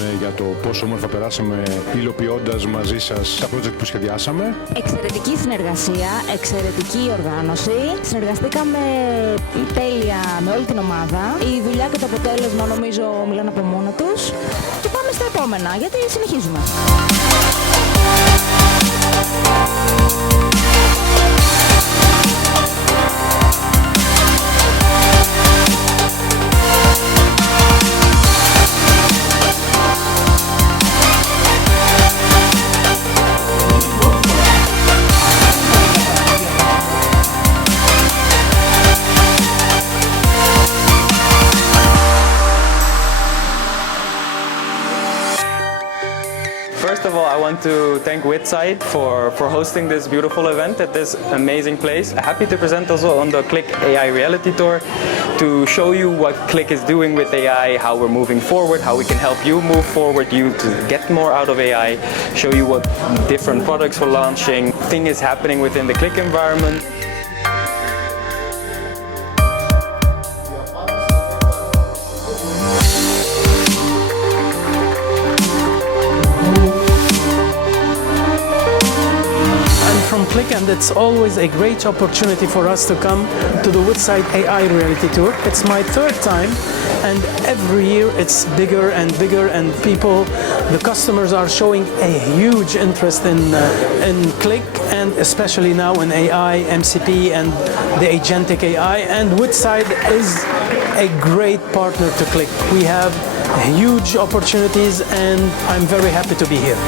μιλήσουμε για το πόσο όμορφα περάσαμε υλοποιώντας μαζί σας τα project που σχεδιάσαμε. Εξαιρετική συνεργασία, εξαιρετική οργάνωση. Συνεργαστήκαμε τέλεια με όλη την ομάδα. Η δουλειά και το αποτέλεσμα νομίζω μιλάνε από μόνο τους. Και πάμε στα επόμενα, γιατί συνεχίζουμε. First of all, I want to thank WITSIDE for hosting this beautiful event at this amazing place. Happy to present also on the Qlik AI Reality Tour to show you what Qlik is doing with AI, how we're moving forward, how we can help you move forward, you to get more out of AI, show you what different products we're launching, thing is happening within the Qlik environment. From Qlik, and it's always a great opportunity for us to come to the WITSIDE AI Reality Tour. It's my third time, and every year it's bigger and bigger, and the customers are showing a huge interest in Qlik, and especially now in AI, MCP, and the agentic AI. And WITSIDE is a great partner to Qlik. We have huge opportunities, and I'm very happy to be here.